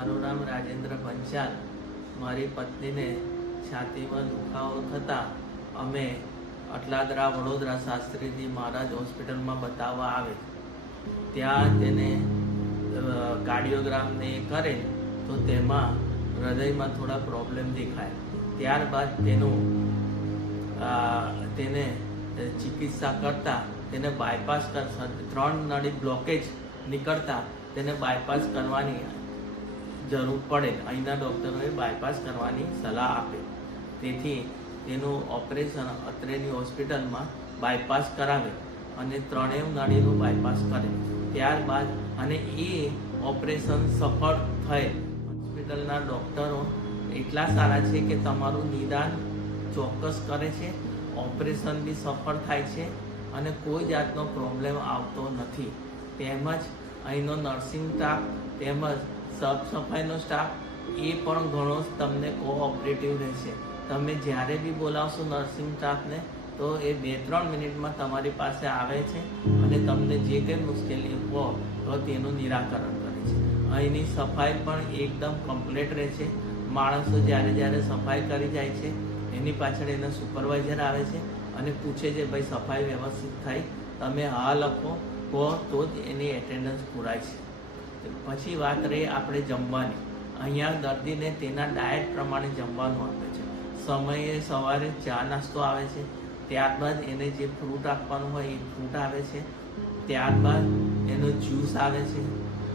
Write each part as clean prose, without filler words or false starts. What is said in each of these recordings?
મારું નામ રાજેન્દ્ર પંચાલ. મારી પત્નીને છાતીમાં દુખાવો થતાં અમે અટલાદરા વડોદરા શાસ્ત્રીજી મહારાજ હોસ્પિટલમાં બતાવવા આવે. ત્યાં તેને કાર્ડિયોગ્રામને કરે તો તેમાં હૃદયમાં થોડા પ્રોબ્લેમ દેખાય. ત્યારબાદ તેને ચિકિત્સા કરતા તેને બાયપાસ 3 નળી બ્લોકેજ નીકળતા તેને બાયપાસ કરવાની જરૂર પડે. અહીંના ડૉક્ટરોએ બાયપાસ કરવાની સલાહ આપે. તેથી તેનું ઓપરેશન અત્રેની હોસ્પિટલમાં બાયપાસ કરાવે અને 3 નળીનું બાયપાસ કરે. ત્યારબાદ અને એ ઓપરેશન સફળ થયેલ. હોસ્પિટલના ડૉક્ટરો એટલા સારા છે કે તમારું નિદાન ચોક્કસ કરે છે, ઓપરેશન બી સફળ થાય છે અને કોઈ જાતનો પ્રોબ્લેમ આવતો નથી. તેમજ અહીંનો નર્સિંગ સ્ટાફ તેમજ સાફ સફાઈનો સ્ટાફ એ પણ ઘણો તમને કોઓપરેટિવ રહેશે. તમે જ્યારે બી બોલાવશો નર્સિંગ સ્ટાફને તો એ 2-3 મિનિટમાં તમારી પાસે આવે છે અને તમને જે કંઈ મુશ્કેલી હો તો તેનું નિરાકરણ કરે છે. અહીંની સફાઈ પણ એકદમ કમ્પ્લીટ રહે છે. માણસો જ્યારે સફાઈ કરી જાય છે એની પાછળ એના સુપરવાઇઝર આવે છે અને પૂછે છે ભાઈ સફાઈ વ્યવસ્થિત થઈ, તમે હા લખો તો જ એની એટેન્ડન્સ પૂરાય છે. પછી વાત રહી આપણે જમવાની. અહીંયા દર્દીને તેના ડાયટ પ્રમાણે જમવાનું આપે છે. સમયે સવારે ચા નાસ્તો આવે છે, ત્યારબાદ એને જે ફ્રૂટ આપવાનું હોય એ ફ્રૂટ આવે છે, ત્યારબાદ એનો જ્યુસ આવે છે,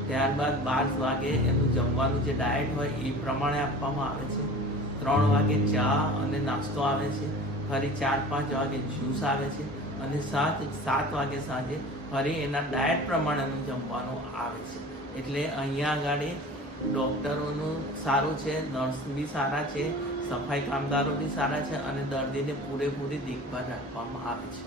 ત્યારબાદ 12 વાગે એનું જમવાનું જે ડાયટ હોય એ પ્રમાણે આપવામાં આવે છે. 3 વાગે ચા અને નાસ્તો આવે છે, ફરી 4-5 વાગે જ્યુસ આવે છે અને 7 વાગે સાંજે ફરી એના ડાયટ પ્રમાણેનું જમવાનું આવે છે. એટલે અહીંયા આગળ ડૉક્ટરોનું સારું છે, નર્સ બી સારા છે, સફાઈ કામદારો બી સારા છે અને દર્દીને પૂરેપૂરી દેખભાળ રાખવામાં આવે છે.